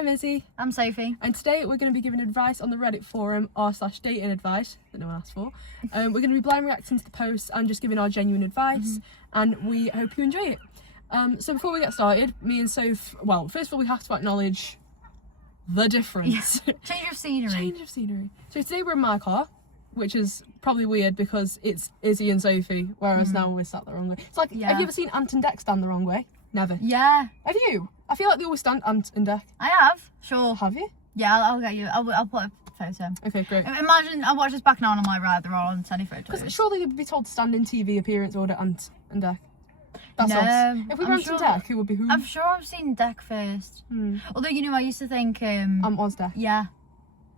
I'm Izzy. I'm Sophie. And today we're going to be giving advice on the Reddit forum r/dating advice that no one asked for. We're going to be blind reacting to the posts and just giving our genuine advice, and we hope you enjoy it. So before we get started, me and Soph, well, first of all we have to acknowledge the difference. Change of scenery. Change of scenery. So today we're in my car, which is probably weird because it's Izzy and Sophie, whereas now we're sat the wrong way. It's like, have you ever seen Ant and Dec stand the wrong way? Never. Yeah. Have you? I feel like they always stand Ant and Dec. I have. Sure. Have you? Yeah, I'll get you. I'll put a photo. Okay, great. Imagine I watch this back now and I'm like, right, there aren't any photos. Because surely you'd be told to stand in TV appearance order Ant and Dec. That's No, us. If we were Ant sure- and Dec, who would be who? I'm sure I've seen Dec first. Although, you know, I used to think... Ant was Dec. Yeah.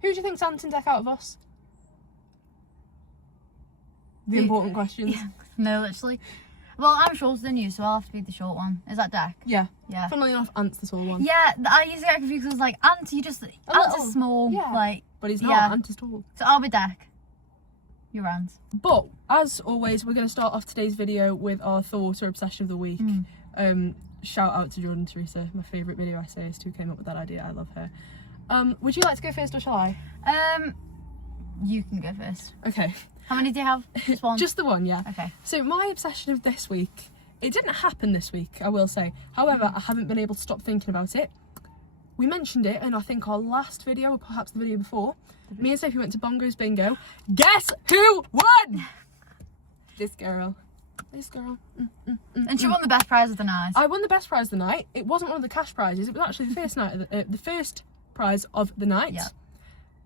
Who do you think's Ant and Dec out of us? The important questions. Yeah. No, literally. Well, I'm shorter than you, so I'll have to be the short one. Is that Dec? Yeah. Yeah. Funnily enough, Ant's the tall one. Yeah, I used to get confused because I was like, Ant, Ant is small. Yeah. Like, But he's not. Yeah. Ant is tall. so I'll be Dec. You're Ant. But, as always, we're going to start off today's video with our thought or obsession of the week. Shout out to Jordan Teresa, my favourite video essayist who came up with that idea. I love her. Would you like to go first or shall I? You can go first. Okay. How many do you have? Just one? Just the one, yeah. Okay. So my obsession of this week, it didn't happen this week, I will say. However, I haven't been able to stop thinking about it. We mentioned it in, I think, our last video, or perhaps the video before. Me and Sophie went to Bongo's Bingo. Guess who won? This girl. This girl. And she won the best prize of the night. I won the best prize of the night. It wasn't one of the cash prizes. It was actually the first night, the first prize of the night. Yeah.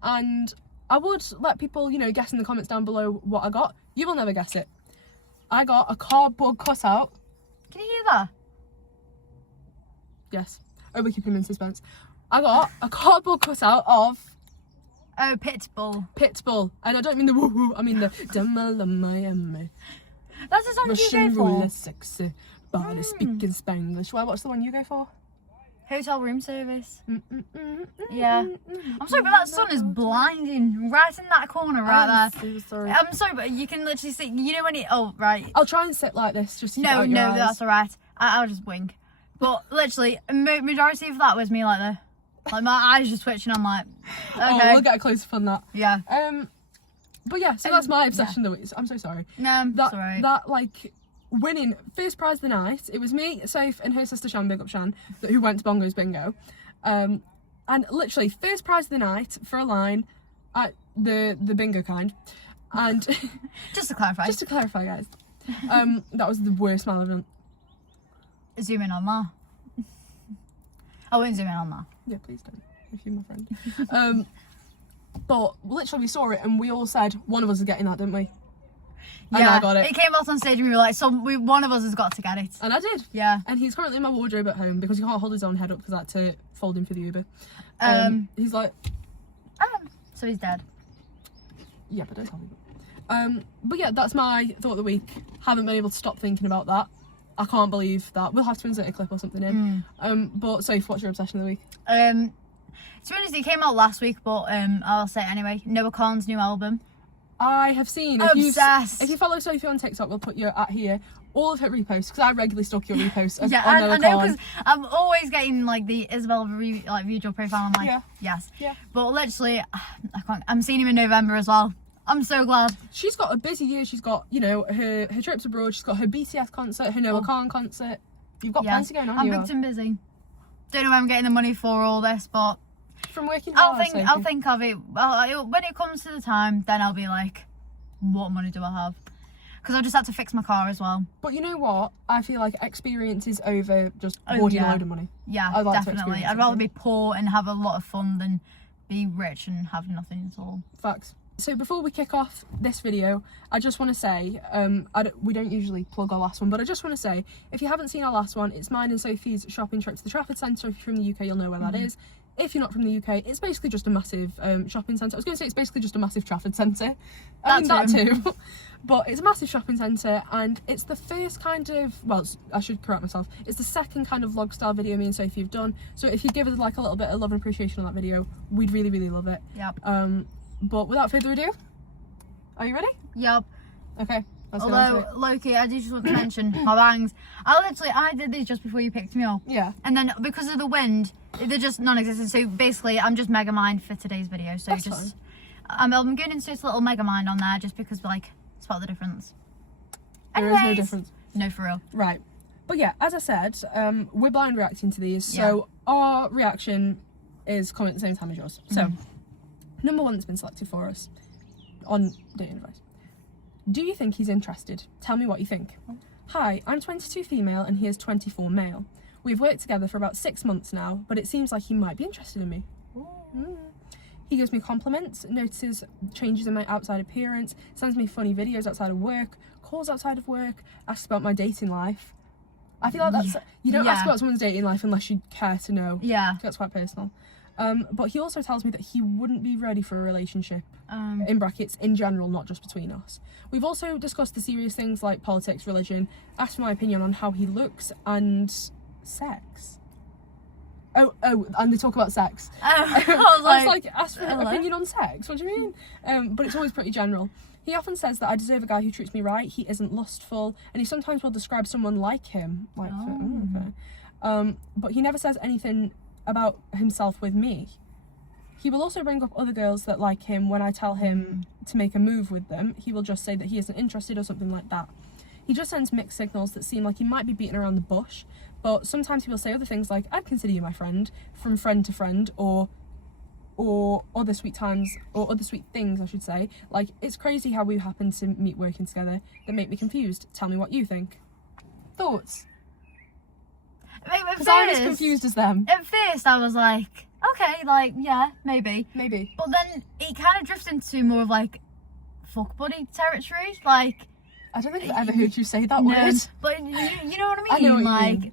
And I would let people, you know, guess in the comments down below what I got. You will never guess it. I got a cardboard cutout. Can you hear that? Yes. Oh, we keep him in suspense. I got a cardboard cutout of Oh, Pitbull. Pitbull. And I don't mean the woo-woo, I mean the Miami. That's the song Russian you go for. ruler sexy, body speaking Spanglish. Why, what's the one you go for? Hotel room service. Yeah. I'm sorry, but that sun is blinding right in that corner right there. I'm so sorry. I'm sorry, but you can literally see. You know when it. Oh, right. I'll try and sit like this just to No, get out your eyes. that's alright. I'll just wink. But literally, majority of that was me like the. Like my eyes just twitching. I'm like, okay. Oh, we'll get a close up on that. Yeah. But yeah, so that's my obsession of the week. I'm so sorry. No, That, that's alright. that like winning first prize of the night. It was me, Soph, and her sister Shan, big up Shan, who went to Bongo's Bingo. And literally first prize of the night for a line at the bingo kind. And Just to clarify. just to clarify, guys, that was the worst smell I've done. Zoom in on that. I won't zoom in on that. Yeah, please don't, if you're my friend. But literally we saw it and we all said one of us is getting that, didn't we? And Yeah, I got it. It came out on stage and we were like, one of us has got to get it. And I did. Yeah. And he's currently in my wardrobe at home because he can't hold his own head up because I had to fold him for the Uber. He's like, So he's dead. yeah, but don't tell me. But yeah, that's my thought of the week. Haven't been able to stop thinking about that. I can't believe that. We'll have to insert a clip or something in. But Soph, what's your obsession of the week? To be honest, it came out last week, but I'll say it anyway. Noah Kahan's new album. I have seen. Obsessed. If you follow Sophie on TikTok, we'll put your at here. All of her reposts, because I regularly stalk your reposts. Yeah, on I Noah know, Kahan. because I'm always getting like the Isabel viewed your profile. I'm like, Yeah. yes. Yeah. But literally, I can't. I'm seeing him in November as well. I'm so glad. She's got a busy year. She's got, you know, her trips abroad. She's got her BTS concert, her Noah Kahan concert. You've got plenty going on. I'm you booked and busy. Don't know where I'm getting the money for all this, but from working I'll hard, think Sophie. of it. Well, when it comes to the time, then I'll be like, what money do I have? Because I just had to fix my car as well. But you know what? I feel like experience is over just hoarding a load of money. Yeah, I'd like to definitely. experience I'd rather something. be poor and have a lot of fun than be rich and have nothing at all. Facts. So before we kick off this video, I just want to say, we don't usually plug our last one, but I just want to say, if you haven't seen our last one, it's mine and Sophie's shopping trip to the Trafford Centre. If you're from the UK, you'll know where that is. If you're not from the UK, it's basically just a massive shopping centre. I was going to say it's basically just a massive Trafford Centre. I mean, that too. But it's a massive shopping centre, and it's the first kind of, well, I should correct myself, it's the second kind of vlog style video me and Sophie have done. So if you give us like a little bit of love and appreciation on that video, we'd really, really love it. Yep. But without further ado, are you ready? Yep. Okay, Although, Loki, I just want to mention my bangs. I did these just before you picked me up. Yeah. And then because of the wind, they're just non-existent. So basically, I'm just mega mind for today's video. So That's fine. I'm going to insert a little mega mind on there just because, like, spot the difference. There is no difference. No, for real. Right. But yeah, as I said, we're blind reacting to these. So our reaction is coming at the same time as yours. So, number one that's been selected for us on dating advice. Do you think he's interested? Tell me what you think. Hi, I'm 22 female and he is 24 male. We've worked together for about 6 months now, but it seems like he might be interested in me. He gives me compliments, notices changes in my outside appearance, sends me funny videos outside of work, calls outside of work, asks about my dating life. I feel like that's... You don't ask about someone's dating life unless you care to know. Yeah. That's quite personal. But he also tells me that he wouldn't be ready for a relationship, in brackets, in general, not just between us. We've also discussed the serious things like politics, religion, asked my opinion on how he looks, and sex. Oh, and they talk about sex. I was like, ask for an opinion on sex. What do you mean? But it's always pretty general. He often says that I deserve a guy who treats me right, he isn't lustful, and he sometimes will describe someone like him. But he never says anything about himself with me. He will also bring up other girls that like him. When I tell him to make a move with them, he will just say that he isn't interested or something like that. He just sends mixed signals that seem like he might be beating around the bush, but sometimes he will say other things like, I'd consider you my friend, from friend to friend, or other sweet times, or other sweet things, I should say. Like, it's crazy how we happen to meet working together that make me confused. Tell me what you think. Thoughts? Because I'm as confused as them. At first, I was like, okay, like, yeah, maybe. Maybe. But then it kind of drifts into more of, like, fuck buddy territory. Like... I don't think I've ever heard you say that word. But you know what I mean? I know what like, you mean.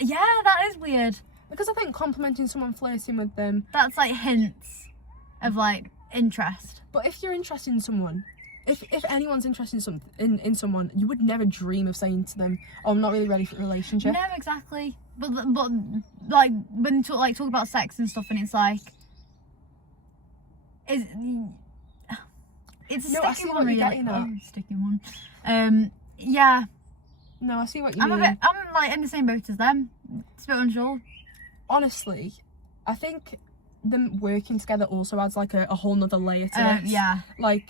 Yeah, that is weird. Because I think complimenting someone, flirting with them... That's, like, hints of, like, interest. But if you're interested in someone... If anyone's interested in someone, you would never dream of saying to them, "Oh, I'm not really ready for a relationship." No, exactly. But like when talk about sex and stuff, and it's like, it's a sticky one, really. Sticky one. Yeah. No, I see what you mean. I'm like in the same boat as them. It's a bit unsure. Honestly, I think them working together also adds like a whole nother layer to this. Yeah. Like.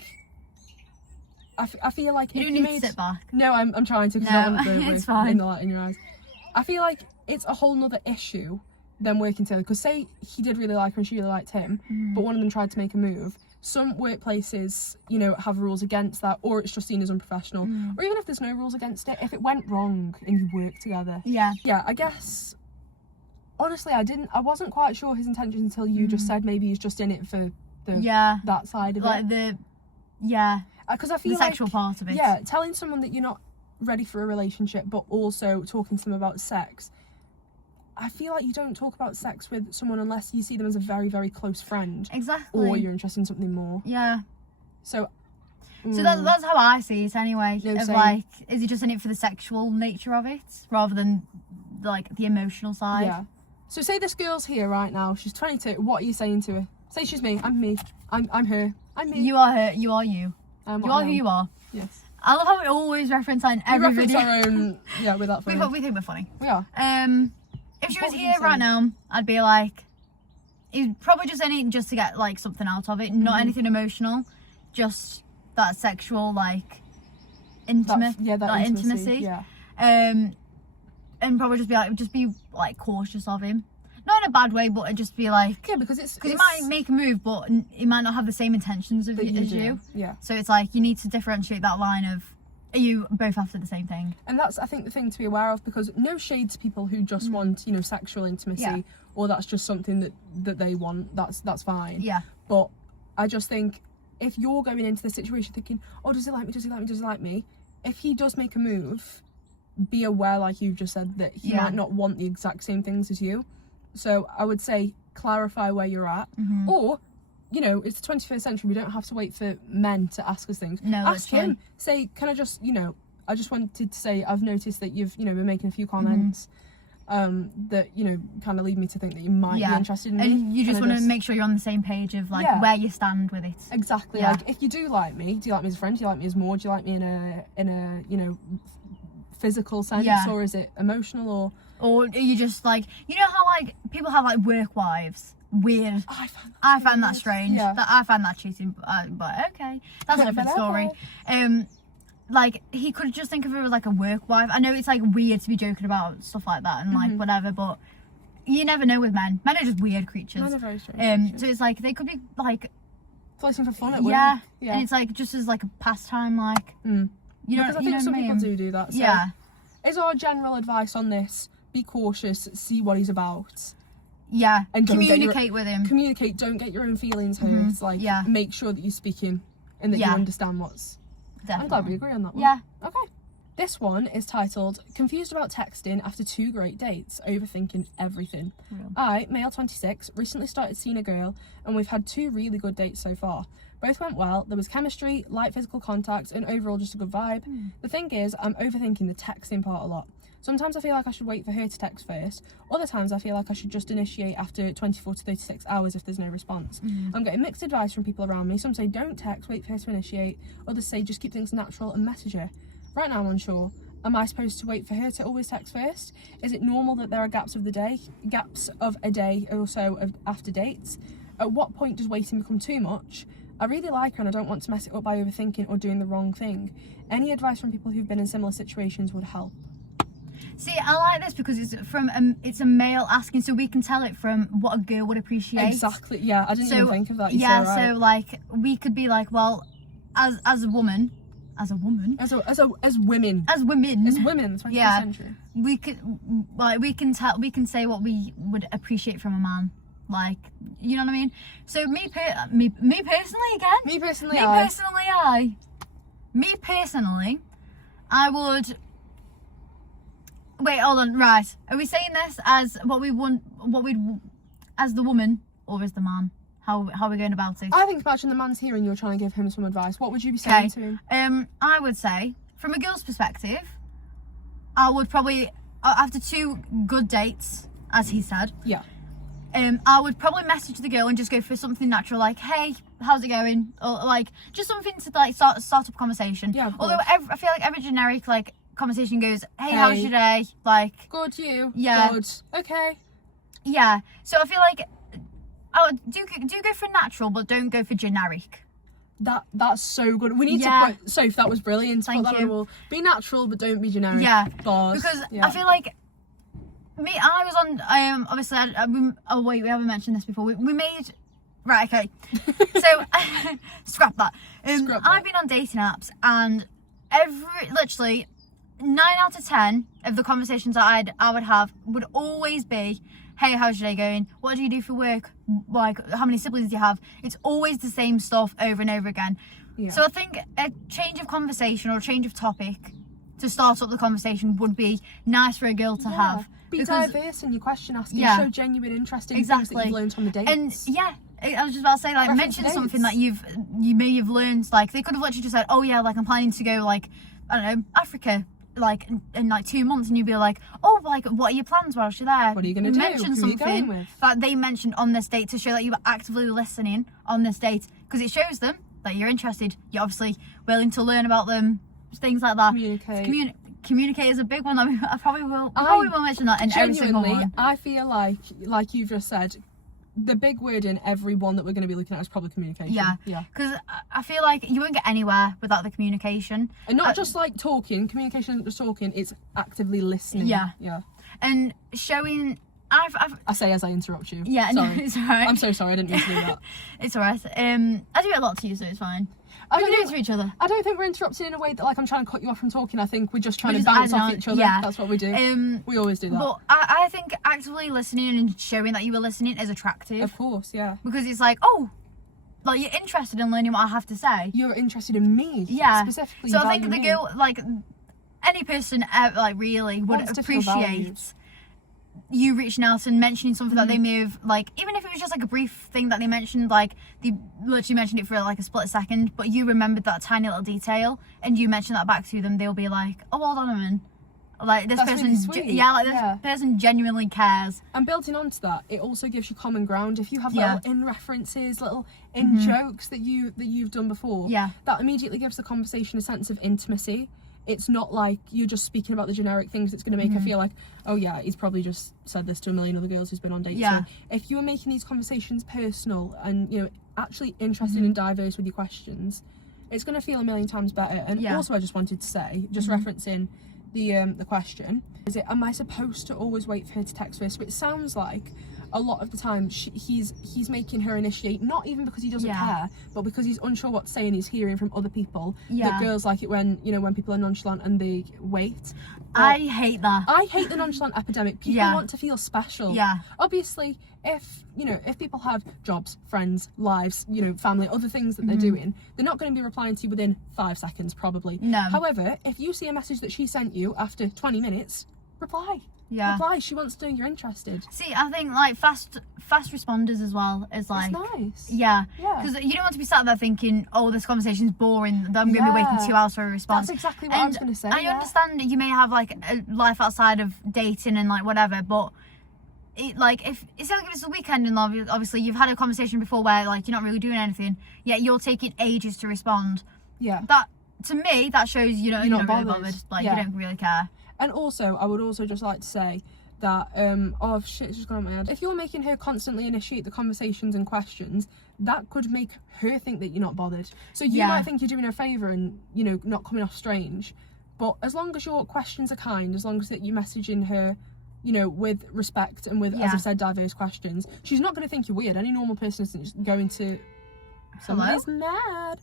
I feel like you need to sit back. No, I'm trying to, because I don't want to it's fine. In the light in your eyes. I feel like it's a whole nother issue them working together, because say he did really like her and she really liked him, but one of them tried to make a move. Some workplaces, you know, have rules against that, or it's just seen as unprofessional. Or even if there's no rules against it, if it went wrong and you work together. Yeah, I guess honestly I wasn't quite sure his intentions until you just said maybe he's just in it for that side of it. Because I feel the sexual part of it. Yeah, telling someone that you're not ready for a relationship, but also talking to them about sex. I feel like you don't talk about sex with someone unless you see them as a very, very close friend. Exactly. Or you're interested in something more. Yeah. So that's how I see it anyway. No, of same. like, is he just in it for the sexual nature of it rather than like the emotional side? Yeah. So say this girl's here right now. She's 22. What are you saying to her? Say she's me. I'm me. I'm her. I'm me. You are her. You are you. You are who you are. Yes. I love how we always reference that in every video. Our own, with that funny. We think we're funny. We are. If she was here right now, I'd be like, he's probably just in it just to get like something out of it, not anything emotional, just that sexual like intimate, that intimacy. Yeah. And probably just be like cautious of him. Not in a bad way, but just be like... Yeah, because he might make a move, but he might not have the same intentions as you. Yeah. So it's like, you need to differentiate that line of, are you both after the same thing? And that's, I think, the thing to be aware of, because no shade to people who just want, you know, sexual intimacy, or that's just something that they want. That's fine. Yeah. But I just think, if you're going into the situation thinking, oh, does he like me, does he like me, does he like me? If he does make a move, be aware, like you've just said, that he might not want the exact same things as you. So I would say clarify where you're at, or, you know, it's the 21st century. We don't have to wait for men to ask us things. No, ask him. Say, can I just, you know, I just wanted to say I've noticed that you've, you know, been making a few comments. that, you know, kind of lead me to think that you might be interested in me. And you just want to make sure you're on the same page of like where you stand with it. Exactly. Like, if you do like me you like me as a friend? Do you like me as more? Do you like me in a you know, physical sense, or is it emotional, or are you just like, you know how like people have like work wives? Weird. I find that strange. That I find that cheating, but okay, that's a different story. Like, he could just think of her as like a work wife. I know it's like weird to be joking about stuff like that and like whatever, but you never know with men. Men are just weird creatures. Men are very strange. So it's like they could be like flirting for fun at work. Yeah, and it's like just as like a pastime, like you know. Because I think some people do that. So is our general advice on this: be cautious, see what he's about. Yeah, and communicate with him. Communicate. Don't get your own feelings hurt. Like, make sure that you're speaking and that you understand what's. Definitely. I'm glad we agree on that one. Yeah. Okay. This one is titled "Confused About Texting After 2 Great Dates, Overthinking Everything." I, male 26, recently started seeing a girl and we've had 2 really good dates so far. Both went well, there was chemistry, light physical contact and overall just a good vibe. The thing is, I'm overthinking the texting part a lot. Sometimes I feel like I should wait for her to text first. Other times I feel like I should just initiate after 24 to 36 hours if there's no response. I'm getting mixed advice from people around me. Some say don't text, wait for her to initiate. Others say just keep things natural and message her. Right now I'm unsure. Am I supposed to wait for her to always text first? Is it normal that there are gaps of a day or so after dates? At what point does waiting become too much? I really like her and I don't want to mess it up by overthinking or doing the wrong thing. Any advice from people who've been in similar situations would help. See, I like this because it's from it's a male asking, so we can tell it from what a girl would appreciate. Exactly. Yeah, I didn't even think of that. So like we could be like, well, as women, the 21st century, we can say what we would appreciate from a man. Like, you know what I mean? So me personally, I would. Wait, hold on. Right, are we saying this as what we want? What we'd as the woman or as the man? How are we going about it? I think imagine the man's here and you're trying to give him some advice. What would you be saying to him? I would say, from a girl's perspective, I would probably after 2 good dates, as he said. Yeah. I would probably message the girl and just go for something natural, like, "Hey, how's it going?" Or like just something to like start up a conversation. Yeah. Although I feel like every generic like conversation goes, "Hey, how's your day?" Like, good, you. Yeah. Good. Okay. Yeah. So I feel like do go for natural, but don't go for generic. That's so good. We need to put Soph, that was brilliant. Thank you. Be natural, but don't be generic. Yeah. Bars. Because I feel like I was on obviously oh wait, we haven't mentioned this before. We made right, okay. So scrap that. I've been on dating apps and literally 9 out of 10 of the conversations that I would have would always be, "Hey, how's your day going? What do you do for work? Like, how many siblings do you have?" It's always the same stuff over and over again. Yeah. So I think a change of conversation or a change of topic to start up the conversation would be nice for a girl to have. Be diverse in your question asking. Show genuine interest in things that you've learned from the dates. And I was just about to say, like, mention something that you may have learned. Like, they could have literally just said, "Oh yeah, like I'm planning to go like, I don't know, Africa, like in like 2 months," and you'd be like, "Oh, like what are your plans whilst you're there?" What are you going to do? Mention something that they mentioned on this date to show that you were actively listening on this date, because it shows them that you're interested. You're obviously willing to learn about them, things like that. Communicate is a big one. I probably will mention that in every single one. I feel like you've just said, the big word in every one that we're going to be looking at is probably communication. Yeah. Because I feel like you won't get anywhere without the communication. And not just like talking. Communication isn't just talking, it's actively listening. Yeah. And showing... I say as I interrupt you. Yeah, sorry. No, it's alright. I'm so sorry, I didn't mean to do that. It's alright. I do it a lot to you, so it's fine. We can do it to each other. I don't think we're interrupting in a way that like I'm trying to cut you off from talking. I think we're just trying to bounce off each other. Yeah. That's what we do. We always do that. But I think actively listening and showing that you were listening is attractive. Of course, yeah. Because it's like, oh, like you're interested in learning what I have to say. You're interested in me. Yeah. Specifically. So I think the girl, like any person, like really would appreciate you reaching out and mentioning something that they may have, like, even if it was just like a brief thing that they mentioned, like they literally mentioned it for like a split second, but you remembered that tiny little detail and you mentioned that back to them, they'll be like, "Oh, hold on a minute, Like this That's person, really sweet. this person genuinely cares. And building onto that, it also gives you common ground. If you have Yeah. little in references, little in jokes that you've done before, Yeah. that immediately gives the conversation a sense of intimacy. It's not like you're just speaking about the generic things that's going to make her feel like, oh yeah, he's probably just said this to a million other girls who's been on dates. Yeah. So if you are making these conversations personal and, you know, actually interested and diverse with your questions, it's going to feel a million times better. And also, I just wanted to say, just referencing the question, is it, am I supposed to always wait for her to text first? But it sounds like a lot of the time he's making her initiate, not even because he doesn't care, but because he's unsure what to say and he's hearing from other people that girls like it when, you know, when people are nonchalant and they wait. I hate that. I hate the nonchalant epidemic. People want to feel special. Yeah. Obviously, if people have jobs, friends, lives, you know, family, other things that they're doing, they're not going to be replying to you within 5 seconds, probably. No. However, if you see a message that she sent you after 20 minutes, reply. Yeah. Reply. She wants to know you're interested. See, I think like fast responders as well is like, It's nice. Yeah. Yeah. Because you don't want to be sat there thinking, oh, this conversation's boring, that I'm going to be waiting 2 hours for a response. That's exactly what I was going to say. I understand that you may have like a life outside of dating and like whatever, but it, like if it's like if it's a weekend and obviously you've had a conversation before where like you're not really doing anything, yet you're taking ages to respond. Yeah. That, to me, that shows you're not really bothered. Like you don't really care. And also, I would also just like to say that, oh shit, it's just gone out my head. If you're making her constantly initiate the conversations and questions, that could make her think that you're not bothered. So you might think you're doing her a favour and, you know, not coming off strange. But as long as your questions are kind, as long as that you're messaging her, you know, with respect and with, as I've said, diverse questions, she's not going to think you're weird. Any normal person isn't just going to... Somebody's mad.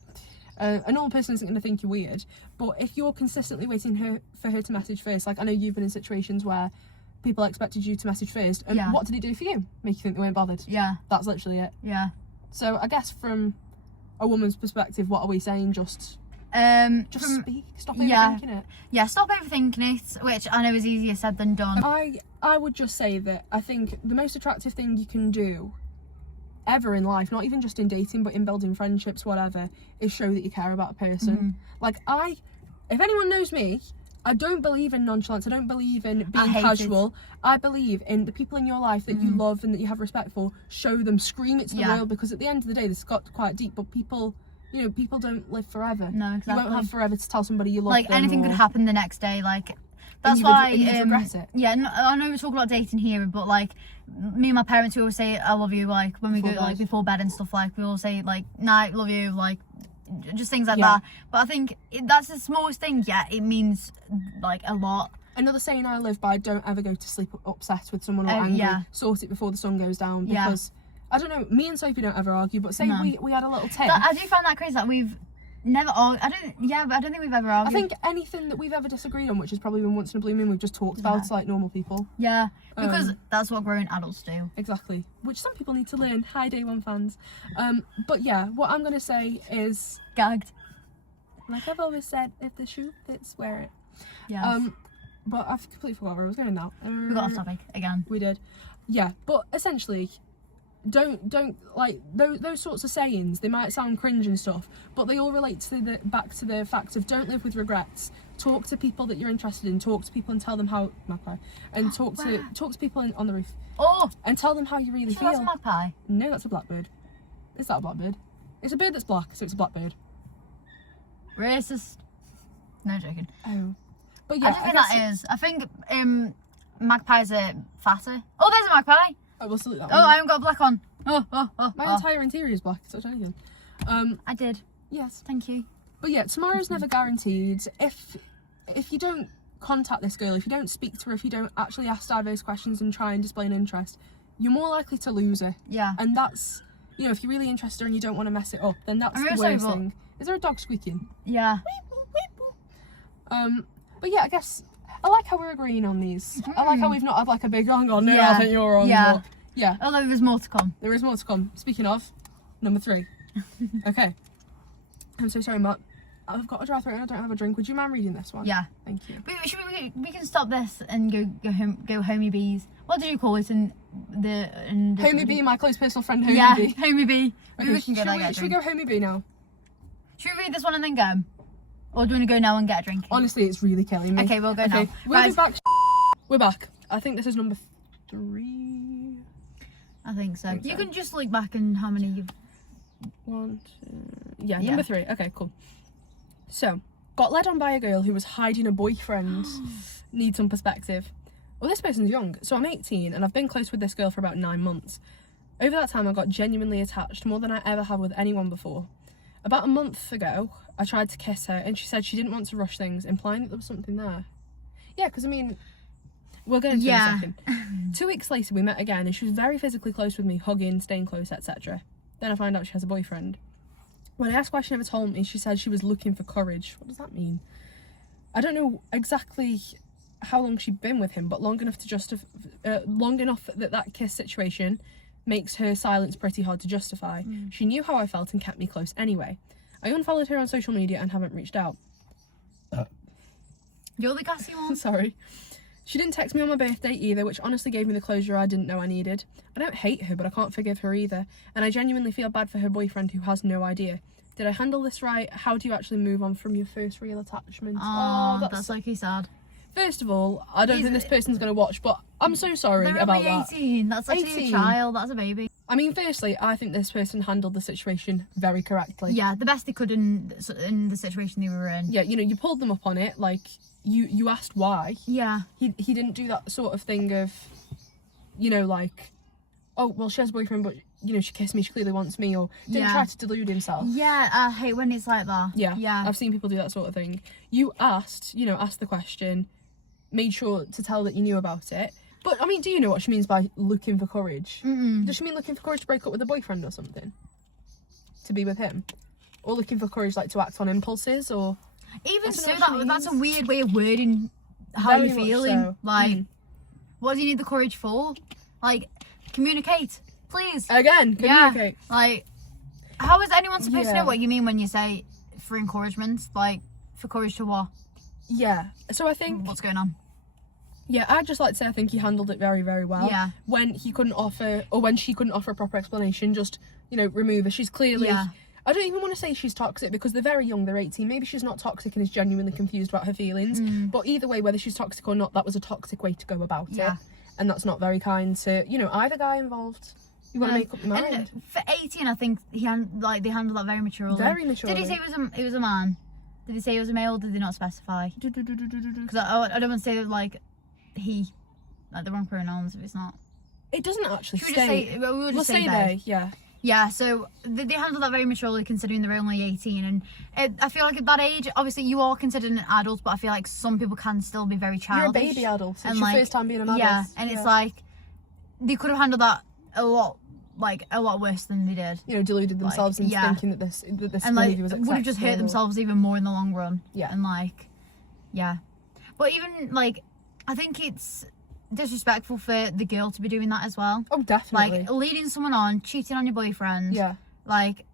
A normal person isn't going to think you're weird, but if you're consistently waiting for her to message first, like I know you've been in situations where people expected you to message first, and what did it do for you? Make you think they weren't bothered? Yeah. That's literally it. Yeah. So I guess from a woman's perspective, what are we saying? Just speak. Stop overthinking it. Yeah, stop overthinking it, which I know is easier said than done. I would just say that I think the most attractive thing you can do ever in life, not even just in dating but in building friendships, whatever, is show that you care about a person. Like if anyone knows me, I don't believe in nonchalance. I don't believe in being casual. I believe in the people in your life that you love and that you have respect for. Show them, scream it to the world, because at the end of the day, this got quite deep, but people, you know, people don't live forever. No, exactly. You won't have forever to tell somebody you love like them. Anything could happen the next day, like that's and why you'd regret it. Yeah, I know we talk about dating here, but like me and my parents, we always say I love you, like when we go like before bed and stuff, like we all say like night, love you, like just things like that. But I think that's the smallest thing, yet it means like a lot. Another saying I live by: don't ever go to sleep upset with someone or angry. Sort it before the sun goes down, because I don't know, me and Sophie don't ever argue, but say we had a little tiff. I do find that crazy that we've never argued. But I don't think we've ever argued. I think anything that we've ever disagreed on, which has probably been once in a blue moon, we've just talked about like normal people. Yeah, because that's what grown adults do. Exactly, which some people need to learn. Hi, Day One fans. But yeah, what I'm gonna say is gagged. Like I've always said, if the shoe fits, wear it. Yeah. But I've completely forgot where I was going now. We got off topic again. We did. Yeah, but essentially, don't like those sorts of sayings. They might sound cringe and stuff, but they all relate to back to the fact of don't live with regrets. Talk to people that you're interested in. Talk to people and tell them how magpie. And talk to people on the roof. Oh. And tell them how you really feel. That's a magpie. No, that's a blackbird. Is that a blackbird? It's a bird that's black, so it's a blackbird. Racist. No joking. Oh. But yeah, I don't think that is. I think magpies are fatter. Oh, there's a magpie. Oh, we'll salute that one. Oh, I haven't got black on. My entire interior is black, so it's anything. I did. Yes. Thank you. But yeah, tomorrow's never guaranteed. If you don't contact this girl, if you don't speak to her, if you don't actually ask diverse questions and try and display an interest, you're more likely to lose her. Yeah. And that's, you know, if you're really interested and you don't want to mess it up, then that's the worst thing. Is there a dog squeaking? Yeah. But yeah, I guess I like how we're agreeing on these. I like how we've not had like a big hang on. No, I think you're wrong. Yeah. But yeah. Although there's more to come. There is more to come. Speaking of, number 3. Okay. I'm so sorry, Matt. I've got a dry throat and I don't have a drink. Would you mind reading this one? Yeah. Thank you. We can stop this and go homie bees. What did you call it in the homie bee? My close personal friend, homie yeah, bee. Homie bee. Okay, should we go homie bee now? Should we read this one and then go? Or do you want to go now and get a drink? Honestly, it's really killing me. Okay, we'll go now. We'll be back. We're back. I think this is number 3. I think so. You can just look back and how many you've... 1, 2... Yeah, number 3. Okay, cool. So, got led on by a girl who was hiding a boyfriend. Need some perspective. Well, this person's young. So I'm 18 and I've been close with this girl for about 9 months. Over that time, I got genuinely attached, more than I ever have with anyone before. About a month ago, I tried to kiss her and she said she didn't want to rush things, implying that there was something there. Yeah, because I mean, we'll get into it in a second. 2 weeks later, we met again and she was very physically close with me, hugging, staying close, etc. Then I find out she has a boyfriend. When I asked why she never told me, she said she was looking for courage. What does that mean? I don't know exactly how long she'd been with him, but long enough that kiss situation makes her silence pretty hard to justify. She knew how I felt and kept me close anyway. I unfollowed her on social media and haven't reached out. You're the gassy one. Sorry. She didn't text me on my birthday either, which honestly gave me the closure I didn't know I needed. I don't hate her, but I can't forgive her either, and I genuinely feel bad for her boyfriend who has no idea. Did I handle this right? How do you actually move on from your first real attachment? Oh, that's like sad. First of all, I don't think this person's going to watch, but I'm so sorry about that. 18. That's actually a child. That's a baby. I mean, firstly, I think this person handled the situation very correctly. Yeah, the best they could in the situation they were in. Yeah, you know, you pulled them up on it. Like, you asked why. Yeah. He didn't do that sort of thing of, you know, like, oh, well, she has a boyfriend, but, you know, she kissed me, she clearly wants me, or didn't try to delude himself. Yeah, I hate when it's like that. Yeah. I've seen people do that sort of thing. You asked the question, made sure to tell that you knew about it. But, I mean, do you know what she means by looking for courage? Does she mean looking for courage to break up with a boyfriend or something? To be with him? Or looking for courage, like, to act on impulses, or... Even so, that's a weird way of wording how you're feeling. So. Like, what do you need the courage for? Like, communicate, please. Again, communicate. Yeah. Like, how is anyone supposed to know what you mean when you say for encouragement? Like, for courage to what? Yeah. So I think... What's going on? Yeah, I'd just like to say I think he handled it very, very well. Yeah. When he couldn't offer, or when she couldn't offer a proper explanation, just, you know, remove her. She's clearly... Yeah. I don't even want to say she's toxic because they're very young, they're 18. Maybe she's not toxic and is genuinely confused about her feelings. But either way, whether she's toxic or not, that was a toxic way to go about it. And that's not very kind to, you know, either guy involved. You want to make up your mind. And for 18, I think they handled that very maturely. Very maturely. Did he say it was a man? Did he say it was a male? Did they not specify? Because I don't want to say that, like, he, like, the wrong pronouns if it's not. It doesn't actually Should we say. just say, we'll just say they, yeah. Yeah, so they handle that very maturely considering they're only 18, and I feel like at that age, obviously you are considered an adult, but I feel like some people can still be very childish. You're a baby adult, it's and your like, first time being an adult. Yeah, and it's like, they could have handled that a lot worse than they did. You know, deluded themselves into thinking that this and behaviour like, was acceptable. would have just hurt themselves even more in the long run. Yeah. And like, yeah. But even like, I think it's disrespectful for the girl to be doing that as well. Oh, definitely. Like, leading someone on, cheating on your boyfriend. Yeah. Like,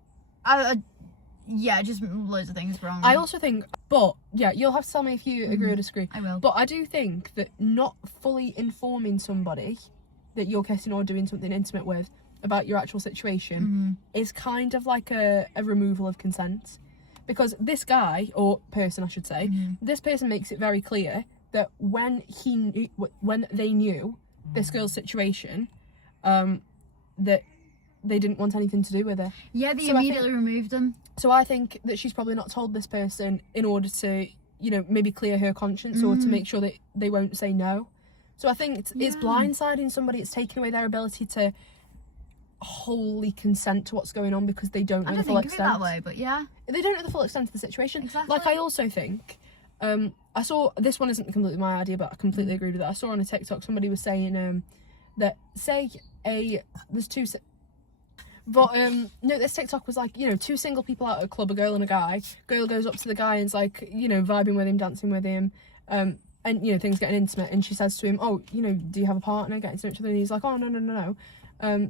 just loads of things wrong. I also think, but yeah, you'll have to tell me if you agree or disagree. I will. But I do think that not fully informing somebody that you're kissing or doing something intimate with about your actual situation is kind of like a removal of consent. Because this guy, or person I should say, this person makes it very clear that when they knew this girl's situation, that they didn't want anything to do with her. Yeah, they immediately removed them. So I think that she's probably not told this person in order to, you know, maybe clear her conscience or to make sure that they won't say no. So I think it's blindsiding somebody. It's taking away their ability to wholly consent to what's going on because they don't know the full extent. I don't think of it that way, but yeah. They don't know the full extent of the situation. Exactly. Like, I also think, I saw, this one isn't completely my idea, but I completely agreed with it. I saw on a TikTok somebody was saying that, say, there's two... But, no, this TikTok was like, you know, 2 single people out at a club, a girl and a guy. Girl goes up to the guy and is like, you know, vibing with him, dancing with him, and, you know, things getting intimate. And she says to him, oh, you know, do you have a partner? Getting to know each other. And he's like, oh, no.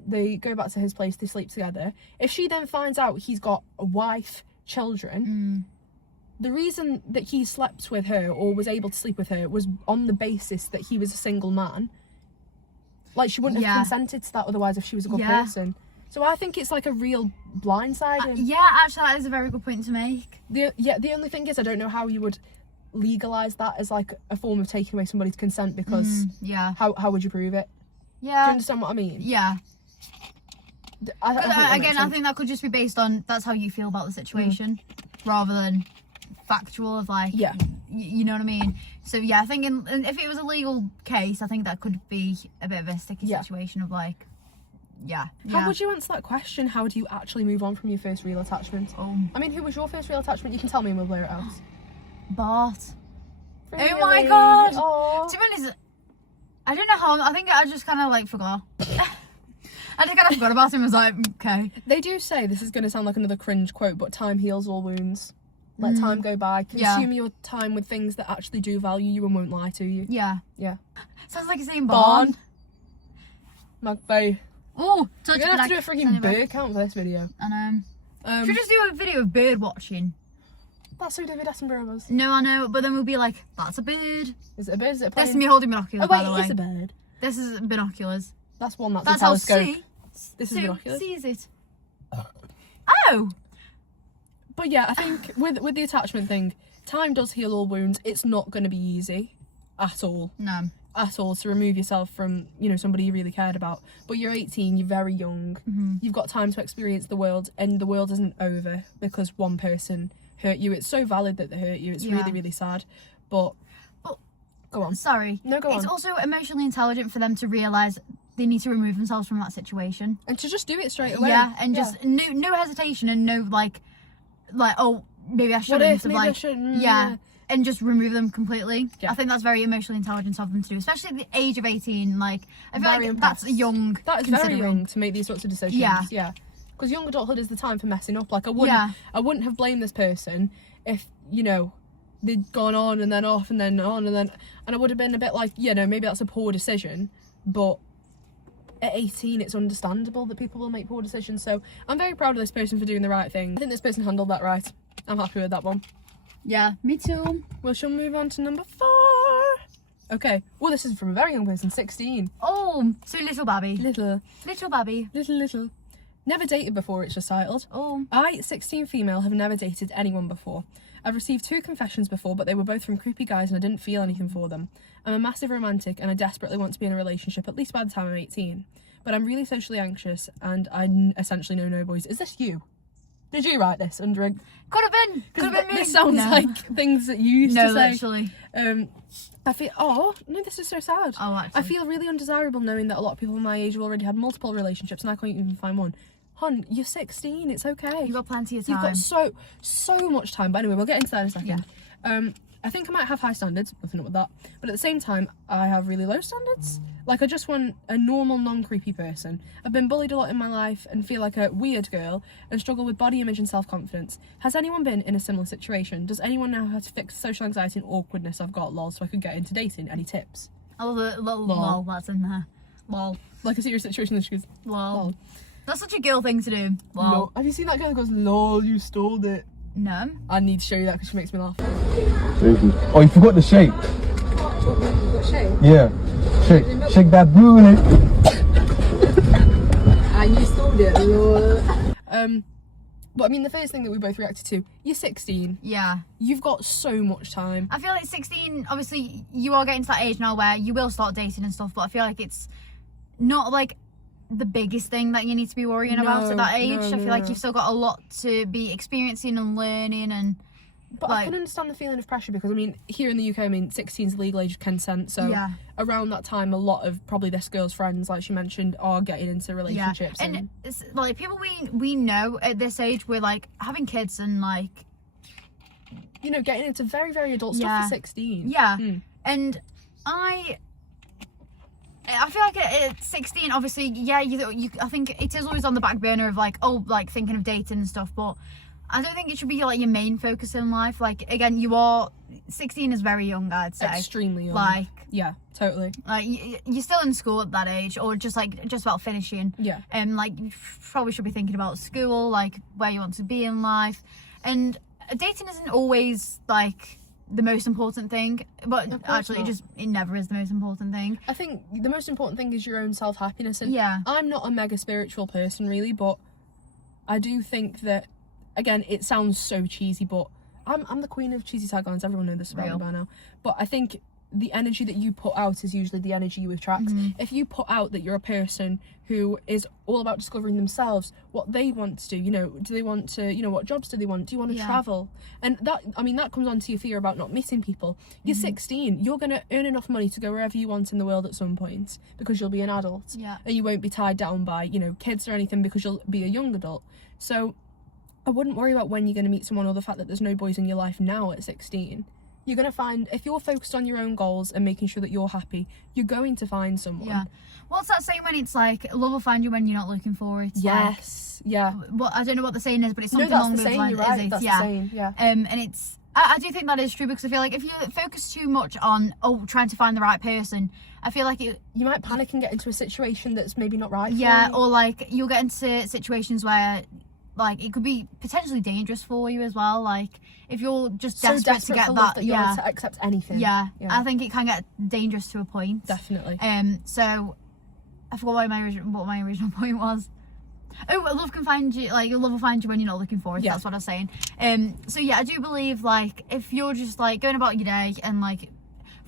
They go back to his place, they sleep together. If she then finds out he's got a wife, children, the reason that he slept with her or was able to sleep with her was on the basis that he was a single man. Like, she wouldn't have consented to that otherwise if she was a good person. So I think it's like a real blindsiding. Yeah, actually, that is a very good point to make. The only thing is, I don't know how you would legalise that as like a form of taking away somebody's consent, because Yeah. how would you prove it? Do you Yeah. understand what I mean? Yeah. I think that makes Again, I sense. think that could just be based on that's how you feel about the situation, rather than factual of like, Yeah. you know what I mean. So yeah, I think if it was a legal case, I think that could be a bit of a sticky Yeah. situation of like, yeah. How would you answer that question? How do you actually move on from your first real attachment? I mean, who was your first real attachment? You can tell me and we'll blur it out. Bart. Really? Oh my god. Aw. To be honest, I don't know how. I think I just kind of like forgot. I just kind of forgot about him. I was like, okay. They do say, this is going to sound like another cringe quote, but time heals all wounds. Let time go by. Consume your time with things that actually do value you and won't lie to you. Yeah. Yeah. Sounds like you're saying barn. Magpie. Oh, You're going to have to do a freaking bird count for this video. I know. Should we just do a video of bird watching? That's who David Attenborough was. No, I know, but then we'll be like, that's a bird. Is it a bird? Is it a plane? This is me holding binoculars, Oh wait, by the way. it's a bird. This is binoculars. That's one that's That's a how telescope. This is Sue binoculars. sees it. Oh! But yeah, I think with the attachment thing, time does heal all wounds. It's not going to be easy at all. No. At all, to remove yourself from, you know, somebody you really cared about. But you're 18, you're very young. You've got time to experience the world, and the world isn't over because one person hurt you. It's so valid that they hurt you. It's really, really sad. But go on. Sorry. No, go on. It's also emotionally intelligent for them to realise they need to remove themselves from that situation. And to just do it straight away. Yeah, and just no hesitation and no like, oh, maybe I shouldn't. What if? of, Maybe like, I shouldn't. yeah. And just remove them completely. Yeah. I think that's very emotionally intelligent of them to do, especially at the age of 18. Like, I feel Very like that's impressed. young. That is very considering. young to make these sorts of decisions. Yeah. Because young adulthood is the time for messing up. Like, I wouldn't have blamed this person if, you know, they'd gone on and then off and then on and I would have been a bit like, you know, maybe that's a poor decision, but at 18 it's understandable that people will make poor decisions. So I'm very proud of this person for doing the right thing. I think this person handled that right. I'm happy with that one. Yeah, me too. Well, shall we move on to number 4? Okay. Well, this is from a very young person, 16. Oh, so little babby. Little. Little. Never dated before, it's just titled. Oh. I, 16 female, have never dated anyone before. I've received 2 confessions before, but they were both from creepy guys and I didn't feel anything for them. I'm a massive romantic and I desperately want to be in a relationship, at least by the time I'm 18. But I'm really socially anxious and I essentially know no boys. Is this you? Did you write this under a... Could have been. Could have been me. This sounds like things that you used to say. Literally. I feel... Oh, no, this is so sad. Oh, actually. I feel really undesirable knowing that a lot of people my age have already had multiple relationships and I can't even find one. Hon, you're 16, it's okay. You've got plenty of time. You've got so much time. But anyway, we'll get into that in a second. Yeah. I think I might have high standards, nothing up with that. But at the same time, I have really low standards. Like, I just want a normal, non-creepy person. I've been bullied a lot in my life and feel like a weird girl and struggle with body image and self-confidence. Has anyone been in a similar situation? Does anyone know how to fix social anxiety and awkwardness I've got, lol, so I could get into dating? Any tips? I love a little lol that's in there. Lol. Like a serious situation that she goes, Lol. That's such a girl thing to do. Lol. No. Have you seen that girl that goes, lol, you stole it? No. I need to show you that because she makes me laugh. Oh, you forgot the shake. Shake? Yeah. Shake that booty. And you stole it, lol. But I mean, the first thing that we both reacted to, you're 16. Yeah. You've got so much time. I feel like 16, obviously, you are getting to that age now where you will start dating and stuff, but I feel like it's not like the biggest thing that you need to be worrying about at that age. I feel like you've still got a lot to be experiencing and learning and... But I can understand the feeling of pressure because, I mean, here in the UK, I mean, 16 is the legal age of consent. So around that time, a lot of probably this girl's friends, like she mentioned, are getting into relationships. Yeah. And it's, like, people we know at this age, we're, like, having kids and, like... You know, getting into very, very adult stuff for 16. Yeah. And I feel like at 16, obviously, you I think it is always on the back burner of, like, oh, like, thinking of dating and stuff, but I don't think it should be, like, your main focus in life. Like, again, 16 is very young, I'd say. Extremely young. Like... Yeah, totally. Like, you're still in school at that age, or just about finishing. Yeah. And, like, you probably should be thinking about school, like, where you want to be in life. And dating isn't always, like, the most important thing, but Of course actually not. it never is the most important thing. I think the most important thing is your own self-happiness, and Yeah. I'm not a mega spiritual person really, but I do think that, again, it sounds so cheesy, but I'm the queen of cheesy taglines. Everyone knows this about me Real. by now. But I think the energy that you put out is usually the energy you attract. If you put out that you're a person who is all about discovering themselves, what they want to do, you know, do they want to, you know, what jobs do they want? Do you want to Yeah. travel? And that, I mean, that comes on to your fear about not meeting people. You're 16, you're going to earn enough money to go wherever you want in the world at some point because you'll be an adult. Yeah. And you won't be tied down by, you know, kids or anything because you'll be a young adult. So I wouldn't worry about when you're going to meet someone or the fact that there's no boys in your life now at 16. You're going to find, if you're focused on your own goals and making sure that you're happy, you're going to find someone. Yeah. What's that saying when it's like, love will find you when you're not looking for it? Yes. Yeah. Well, I don't know what the saying is, but it's No, something that's along the those saying. lines. You're right. Is it? That's Yeah. the saying. Yeah. And it's, I do think that is true, because I feel like if you focus too much on trying to find the right person, I feel like You might panic and get into a situation that's maybe not right. for yeah, you. or like you'll get into situations where like it could be potentially dangerous for you as well. Like if you're just so desperate, desperate to get for that, love that you're yeah, willing to accept anything. yeah, Yeah. I think it can get dangerous to a point. Definitely. So I forgot what my original point was. Oh, love can find you, like your love will find you when you're not looking for it. Yeah. That's what I was saying. So yeah, I do believe like if you're just like going about your day and like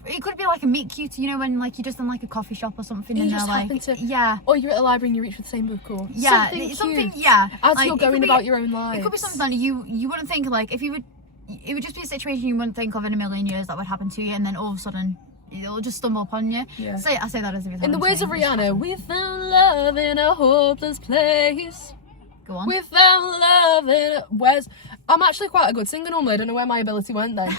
it could be like a meet cute, you know, when like you're just in like a coffee shop or something You and just they're happen like, to- yeah, Or you're at a library and you reach for the same book, or yeah, something it's something, cute. yeah. As like, you're it could going be- about your own life. It could be something that you wouldn't think, like if you would, it would just be a situation you wouldn't think of in a million years that would happen to you, and then all of a sudden it'll just stumble upon you. Yeah. So I say that as if it's In the words of Rihanna, we found love in a hopeless place. Go on. We found love in a... I'm actually quite a good singer normally. I don't know where my ability went then.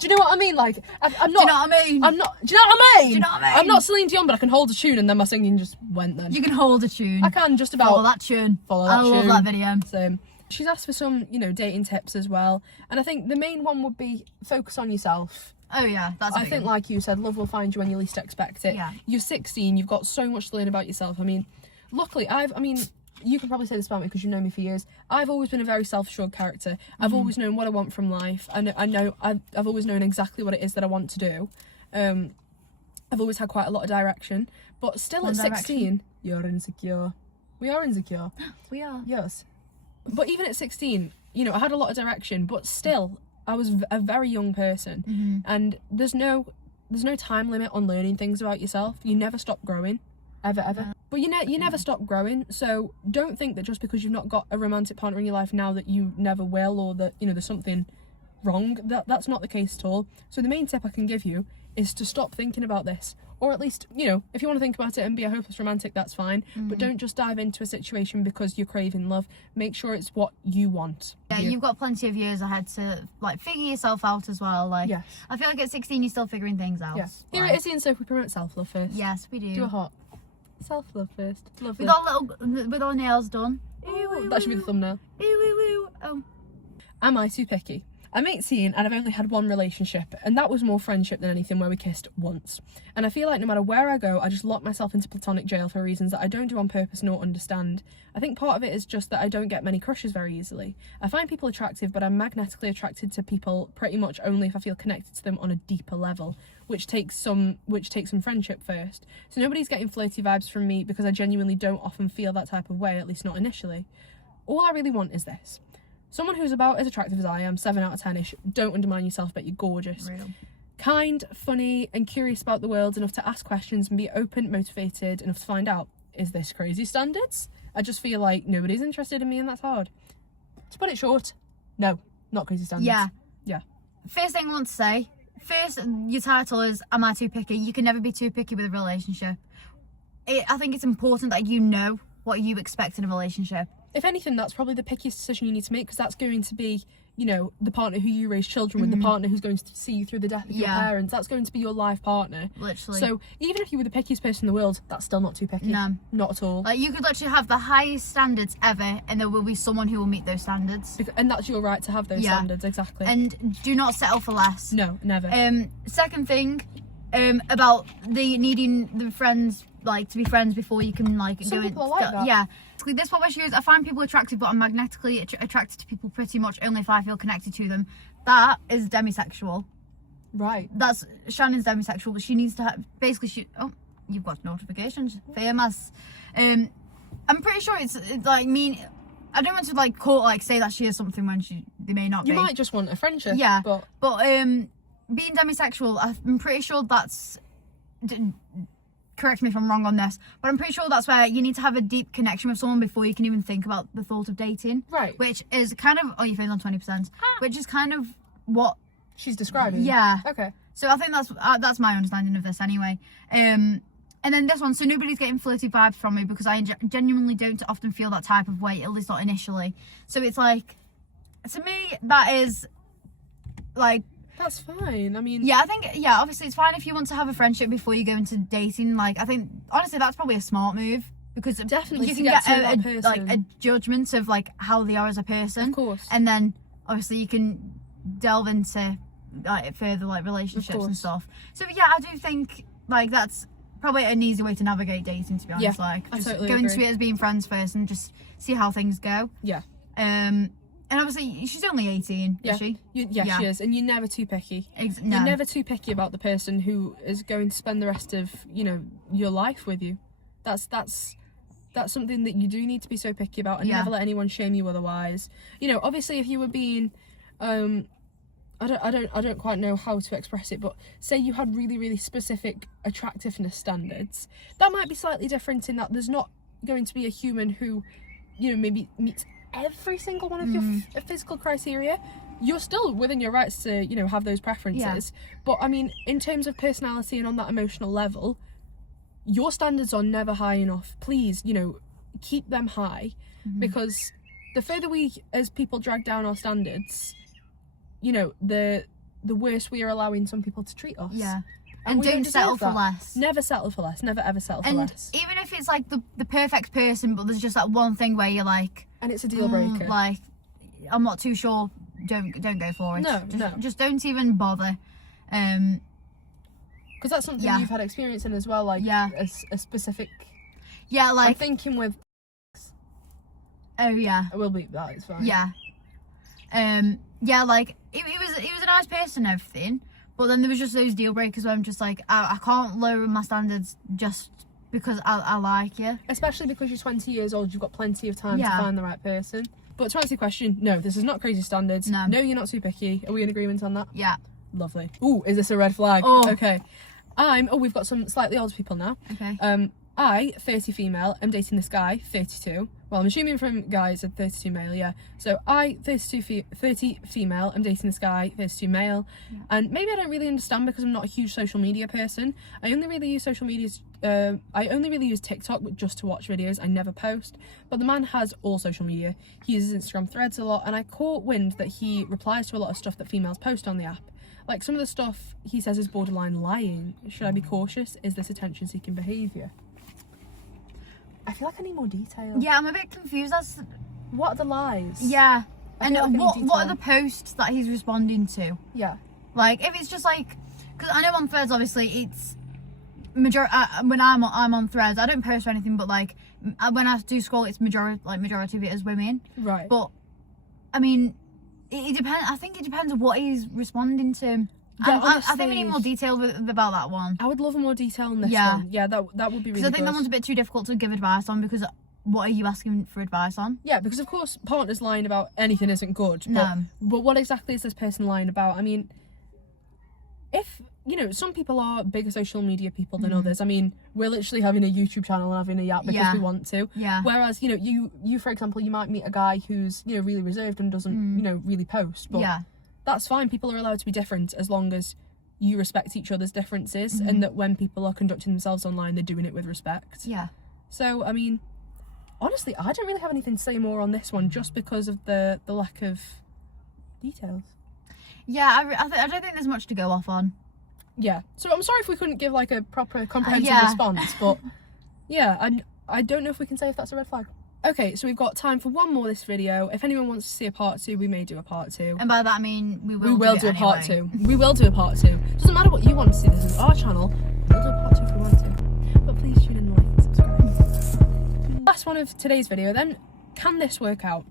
Do you know what I mean? Like, I'm not... Do you know what I mean? I'm not... Do you know what I mean? Do you know what I mean? I'm not Celine Dion, but I can hold a tune and then my singing just went then. You can hold a tune. I can just about... Follow that tune. Follow that I love tune. that video. So, she's asked for some, you know, dating tips as well. And I think the main one would be focus on yourself. Oh yeah, that's a I big think, one. like you said, love will find you when you least expect it. Yeah. You're 16, you've got so much to learn about yourself. I mean, luckily, you can probably say this about me because you've known me for years. I've always been a very self-assured character. I've always known what I want from life. I've always known exactly what it is that I want to do. I've always had quite a lot of direction. But still One at Direction. 16, you're insecure. We are insecure. We are. Yes. But even at 16, you know, I had a lot of direction, but still, I was a very young person. And there's no time limit on learning things about yourself. You never stop growing. Ever. But you never stop growing. So don't think that just because you've not got a romantic partner in your life now that you never will, or that, you know, there's something wrong. That's not the case at all. So the main tip I can give you is to stop thinking about this. Or at least, you know, if you want to think about it and be a hopeless romantic, that's fine. But don't just dive into a situation because you're craving love. Make sure it's what you want. Yeah, you've got plenty of years ahead to like figure yourself out as well. Like, Yes. I feel like at 16 you're still figuring things out. Yes. Here Like, at Izzy and Soph, we promote self-love first. yes, we do. Do a hot. Self-love first. Lovely. With our nails done. Ooh, that should be the thumbnail. Ooh, ooh, ooh. Oh. Am I too picky? I'm 18 and I've only had one relationship, and that was more friendship than anything, where we kissed once. And I feel like no matter where I go, I just lock myself into platonic jail for reasons that I don't do on purpose nor understand. I think part of it is just that I don't get many crushes very easily. I find people attractive, but I'm magnetically attracted to people pretty much only if I feel connected to them on a deeper level, which takes some friendship first. So nobody's getting flirty vibes from me because I genuinely don't often feel that type of way, at least not initially. All I really want is this. Someone who's about as attractive as I am, 7 out of 10-ish. Don't undermine yourself, but you're gorgeous. Real. Kind, funny, and curious about the world enough to ask questions and be open, motivated enough to find out, is this crazy standards? I just feel like nobody's interested in me and that's hard. To put it short, no, not crazy standards. Yeah. Yeah. First thing I want to say, your title is, am I too picky? You can never be too picky with a relationship. I think it's important that you know what you expect in a relationship. If anything, that's probably the pickiest decision you need to make, because that's going to be, you know, the partner who you raise children with, the partner who's going to see you through the death of your Yeah. parents. That's going to be your life partner. Literally. So even if you were the pickiest person in the world, that's still not too picky. No. Not at all. Like, you could literally have the highest standards ever, and there will be someone who will meet those standards. And that's your right to have those Yeah. standards, exactly. And do not settle for less. No, never. Second thing, about the needing the friends, like, to be friends before you can, like, Some go people are like that. Yeah. This what she is. I find people attractive, but I'm magnetically attracted to people pretty much only if I feel connected to them. That is demisexual. Right. That's Shannon's demisexual, but she needs to have basically you've got notifications, famous. I'm pretty sure it's like I don't want to like say that she is something when they may not be. You might just want a friendship. Yeah, but being demisexual, I'm pretty sure that's. Correct me if I'm wrong on this, but I'm pretty sure that's where you need to have a deep connection with someone before you can even think about the thought of dating. Right. Which is kind of your phone's on 20%. Which is kind of what she's describing. Yeah. Okay. So I think that's my understanding of this anyway. And then this one, so nobody's getting flirty vibes from me because I genuinely don't often feel that type of way, at least not initially. So it's like, to me, that is like. That's fine. I mean, yeah, I think, yeah, obviously it's fine if you want to have a friendship before you go into dating. Like, I think, honestly, that's probably a smart move because definitely you can get a judgment of like how they are as a person. Of course. And then obviously you can delve into like further like relationships and stuff. So yeah, I do think like that's probably an easy way to navigate dating, to be honest. Yeah, like, I just totally go agree. into it as being friends first and just see how things go. Yeah. And obviously she's only 18, is she? Yeah, she is, and you're never too picky. No. You're never too picky about the person who is going to spend the rest of your life with you. That's something that you do need to be so picky about, and never let anyone shame you otherwise. Obviously, if you were being, I don't quite know how to express it, but say you had really, really specific attractiveness standards, that might be slightly different in that there's not going to be a human who, maybe meets every single one of your physical criteria. You're still within your rights to have those preferences, but I mean, in terms of personality and on that emotional level, your standards are never high enough. Please keep them high, because the further we as people drag down our standards, the worse we are allowing some people to treat us. And don't settle for less. Never settle for less. Never ever settle for less. Even if it's like the perfect person, but there's just that one thing where you're like, and it's a deal breaker. Like, I'm not too sure. Don't go for it. No, just don't even bother. Because that's something you've had experience in as well. Like, a specific. Yeah, like I'm thinking with. Oh yeah. We'll beat that. It's fine. Yeah. Yeah, like he was a nice person and everything. But then there was just those deal breakers where I'm just like, I can't lower my standards just because I like you. Especially because you're 20 years old, you've got plenty of time to find the right person. But to answer your question, no, this is not crazy standards. No, you're not too picky. Are we in agreement on that? Yeah. Lovely. Ooh, is this a red flag? Oh. Okay. We've got some slightly older people now. Okay. I, 30 female, am dating this guy, 32. Well, I'm assuming from guys at 32 male, yeah. So I, 30 female, I'm dating this guy, 32 male. Yeah. And maybe I don't really understand because I'm not a huge social media person. I only really use social medias, I only really use TikTok just to watch videos. I never post. But the man has all social media. He uses Instagram Threads a lot, and I caught wind that he replies to a lot of stuff that females post on the app. Like, some of the stuff he says is borderline lying. Should I be cautious? Is this attention-seeking behaviour? I feel like I need more detail. Yeah, I'm a bit confused. What are the lies? Yeah. And what are the posts that he's responding to? Yeah. Like, if it's just like, because I know on Threads, obviously, it's when I'm on Threads, I don't post or anything, but like when I do scroll, it's majority of it is women. Right. But I mean, it depends. I think it depends on what he's responding to. Yeah, I think we need more detail about that one. I would love more detail on this one. Yeah, that would be really good. Because I think that one's a bit too difficult to give advice on, because what are you asking for advice on? Yeah, because of course partners lying about anything isn't good. No. But what exactly is this person lying about? I mean, if, some people are bigger social media people than others. I mean, we're literally having a YouTube channel and having a yap because we want to. Yeah. Whereas, you for example, you might meet a guy who's, really reserved and doesn't, really post. But that's fine. People are allowed to be different as long as you respect each other's differences, and that when people are conducting themselves online, they're doing it with respect. Yeah. So, I mean, honestly, I don't really have anything to say more on this one, just because of the lack of details. Yeah, I don't think there's much to go off on. Yeah. So I'm sorry if we couldn't give like a proper comprehensive response, but yeah, I don't know if we can say if that's a red flag. Okay, so we've got time for one more this video. If anyone wants to see a part 2, we may do a part 2. And by that I mean we will do a part 2. We will do a part 2. Doesn't matter what you want to see. This is our channel. We'll do a part 2 if we want to. But please tune in, like, and subscribe. Last one of today's video then. Can this work out?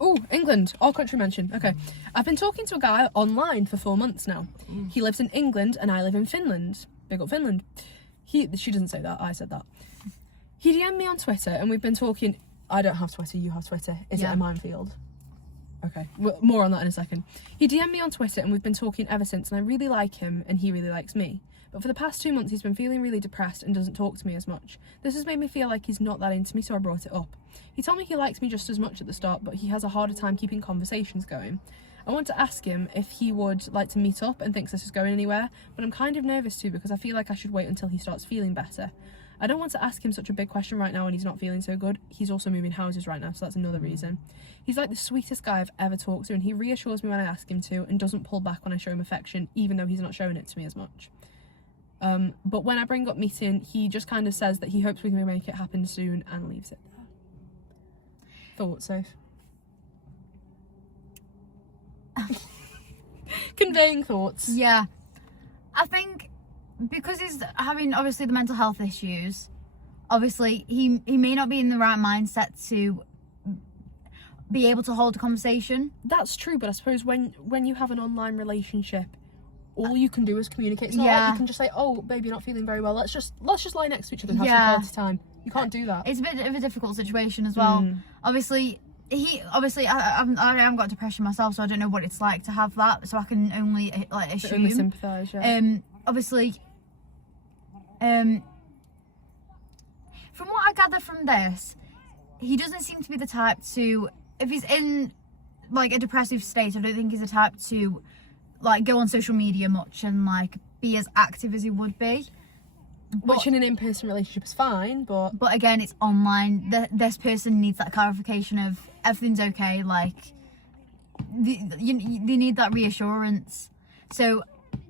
Oh, England. All country mention. Okay. I've been talking to a guy online for 4 months now. He lives in England and I live in Finland. Big up Finland. She doesn't say that. I said that. He DM'd me on Twitter and we've been talking. I don't have Twitter. You have Twitter. Is it a minefield? Okay. More on that in a second. He DM'd me on Twitter and we've been talking ever since, and I really like him and he really likes me. But for the past 2 months, he's been feeling really depressed and doesn't talk to me as much. This has made me feel like he's not that into me, so I brought it up. He told me he likes me just as much at the start, but he has a harder time keeping conversations going. I want to ask him if he would like to meet up and thinks this is going anywhere, but I'm kind of nervous too because I feel like I should wait until he starts feeling better. I don't want to ask him such a big question right now when he's not feeling so good. He's also moving houses right now, so that's another reason. He's like the sweetest guy I've ever talked to, and he reassures me when I ask him to and doesn't pull back when I show him affection, even though he's not showing it to me as much. But when I bring up meeting, he just kind of says that he hopes we can make it happen soon and leaves it there. Thoughts, Soph? Conveying thoughts. Yeah. I think because he's having obviously the mental health issues, obviously he may not be in the right mindset to be able to hold a conversation. That's true, but I suppose when you have an online relationship, all you can do is communicate. It's not like you can just say, "Oh, babe, you're not feeling very well. Let's just lie next to each other and have some quality time." You can't do that. It's a bit of a difficult situation as well. Obviously, I haven't got depression myself, so I don't know what it's like to have that. So I can only assume. Only sympathise. Yeah. Obviously, from what I gather from this, he doesn't seem to be the type to. If he's in like a depressive state, I don't think he's the type to like go on social media much and like be as active as he would be. Which in an in-person relationship is fine, but again, it's online. This person needs that clarification of everything's okay. Like they need that reassurance. So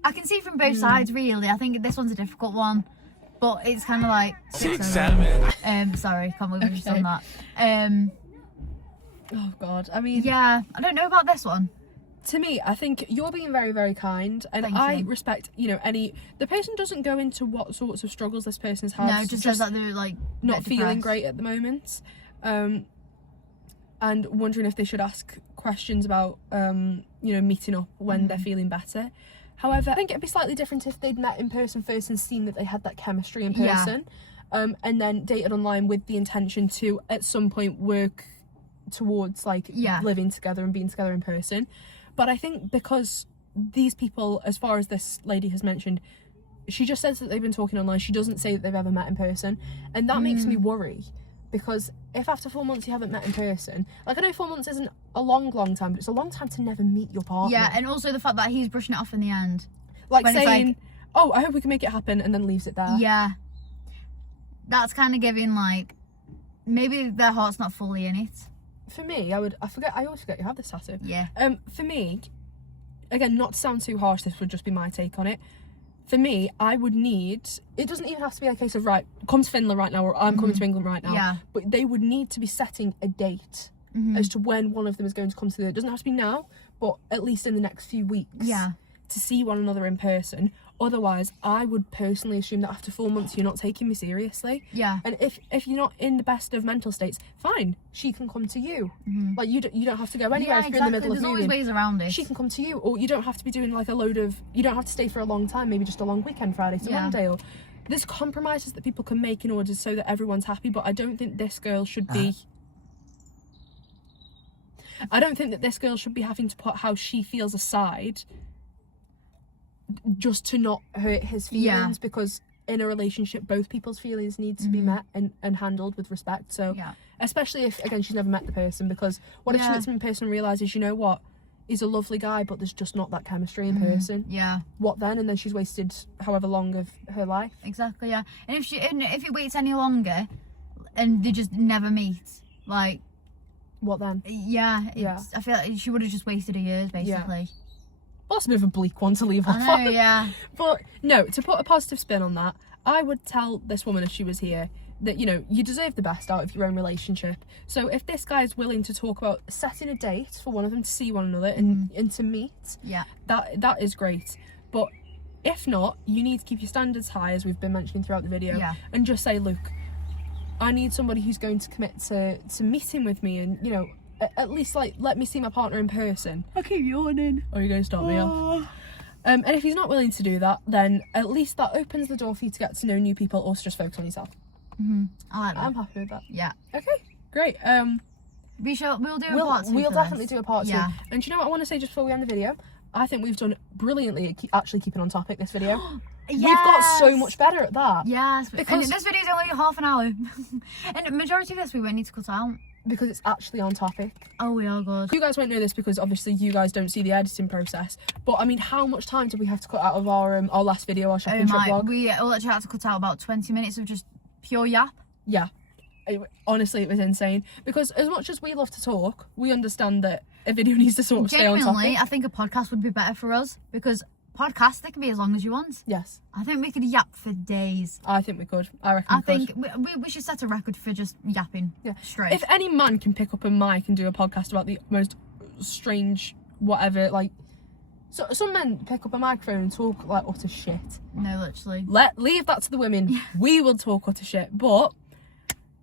I can see from both sides really. I think this one's a difficult one, but it's kind of like 6-7. Sorry, can't believe we just done that. Oh God, I mean, yeah, I don't know about this one. To me, I think you're being very, very kind, and I respect, the person doesn't go into what sorts of struggles this person's had. No, just says that they're like not feeling great at the moment, and wondering if they should ask questions about, meeting up when they're feeling better. However, I think it'd be slightly different if they'd met in person first and seen that they had that chemistry in person, and then dated online with the intention to, at some point, work towards living together and being together in person. But I think because these people, as far as this lady has mentioned, she just says that they've been talking online. She doesn't say that they've ever met in person, and that makes me worry, because if after 4 months you haven't met in person, I know 4 months isn't a long time, but it's a long time to never meet your partner. Yeah, and also the fact that he's brushing it off in the end, saying, "Oh, I hope we can make it happen," and then leaves it there. Yeah, that's kind of giving maybe their heart's not fully in it. For me, I always forget you have this tattoo. Yeah. For me, again, not to sound too harsh, this would just be my take on it. For me, I would need, it doesn't even have to be a case of, right, come to Finland right now, or I'm coming to England right now. Yeah. But they would need to be setting a date as to when one of them is going to come to the other. It doesn't have to be now, but at least in the next few weeks. Yeah. To see one another in person. Otherwise, I would personally assume that after 4 months you're not taking me seriously. Yeah. And if you're not in the best of mental states, fine, she can come to you. You don't have to go anywhere if you're in the middle of moving. There's always ways around it. She can come to you, or you don't have to be doing you don't have to stay for a long time, maybe just a long weekend, Friday to Monday, or there's compromises that people can make in order so that everyone's happy. But I don't think this girl should be having to put how she feels aside just to not hurt his feelings, because in a relationship both people's feelings need to be met and handled with respect. So especially if, again, she's never met the person, because what if she meets him in person and realises, you know what, he's a lovely guy but there's just not that chemistry in person. What then? And then she's wasted however long of her life. Exactly. And if it waits any longer and they just never meet, what then? I feel like she would have just wasted her years basically. Well, that's a bit of a bleak one to leave off I know, on. yeah. But no, to put a positive spin on that, I would tell this woman if she was here that, you deserve the best out of your own relationship. So if this guy is willing to talk about setting a date for one of them to see one another and to meet, that is great. But if not, you need to keep your standards high, as we've been mentioning throughout the video, and just say, look, I need somebody who's going to commit to meeting with me, and at least like let me see my partner in person. I keep yawning. Or you're going to start me off. And if he's not willing to do that, then at least that opens the door for you to get to know new people or to just focus on yourself. I like that. I'm happy with that. Yeah. Okay, great. We'll do a part 2. We'll definitely do a part 2. Yeah. And do you know what I want to say just before we end the video? I think we've done brilliantly at actually keeping on topic this video. We've got so much better at that. Yes, Because and this video is only half an hour. And the majority of this we won't need to cut out. Because it's actually on topic. Oh, we are good. You guys won't know this because obviously you guys don't see the editing process. But I mean, how much time did we have to cut out of our last video, our shopping trip vlog? We literally had to cut out about 20 minutes of just pure yap. Yeah. Honestly, it was insane. Because as much as we love to talk, we understand that a video needs to sort of stay on Genuinely, topic. I think a podcast would be better for us because podcasts, they can be as long as you want. Yes. I think we could yap for days. I think we could. I reckon I we could. think we should set a record for just yapping. Yeah. Straight. If any man can pick up a mic and do a podcast about the most strange whatever, like, so some men pick up a microphone and talk like utter shit. No, literally. Leave that to the women. We will talk utter shit. But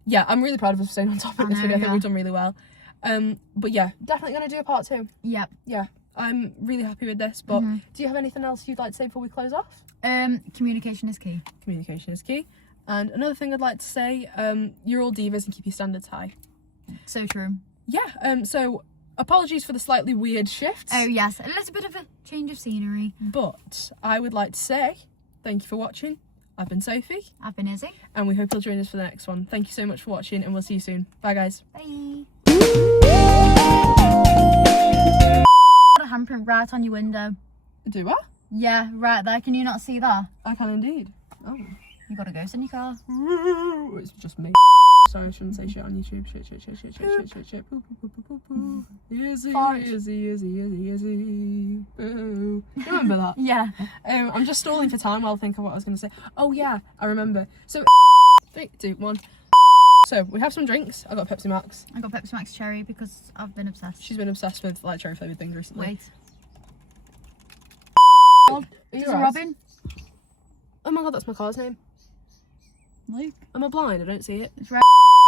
yeah, I'm really proud of us for staying on top of this video. I think we've done really well. But yeah, definitely gonna do a part 2. Yep. Yeah, I'm really happy with this. But do you have anything else you'd like to say before we close off? Communication is key. Communication is key. And another thing I'd like to say, you're all divas and keep your standards high. So true. Yeah, so apologies for the slightly weird shifts. Oh yes, a little bit of a change of scenery. But I would like to say thank you for watching. I've been Sophie. I've been Izzy. And we hope you'll join us for the next one. Thank you so much for watching and we'll see you soon. Bye guys. Bye. Got a handprint right on your window. Do I? Yeah, right there. Can you not see that? I can indeed. Oh. You got a ghost in your car. It's just me. Sorry, I shouldn't say shit on YouTube. Shit. Poo. Izzy. Boo. Remember that? Yeah. I'm just stalling for time while I think of what I was going to say. Oh yeah, I remember. So, 3, 2, 1. So, we have some drinks. I got Pepsi Max. I got Pepsi Max Cherry because I've been obsessed. She's been obsessed with like cherry flavoured things recently. Wait. Is Is it Robin? Oh my god, that's my car's name. Luke. Am I blind? I don't see it. It's red.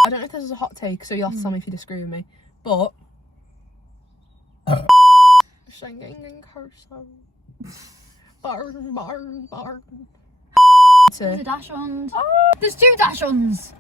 I don't know if this is a hot take, so you'll have to tell me if you disagree with me. But singing her song. Barn. There's a dash on. There's 2 dash ons.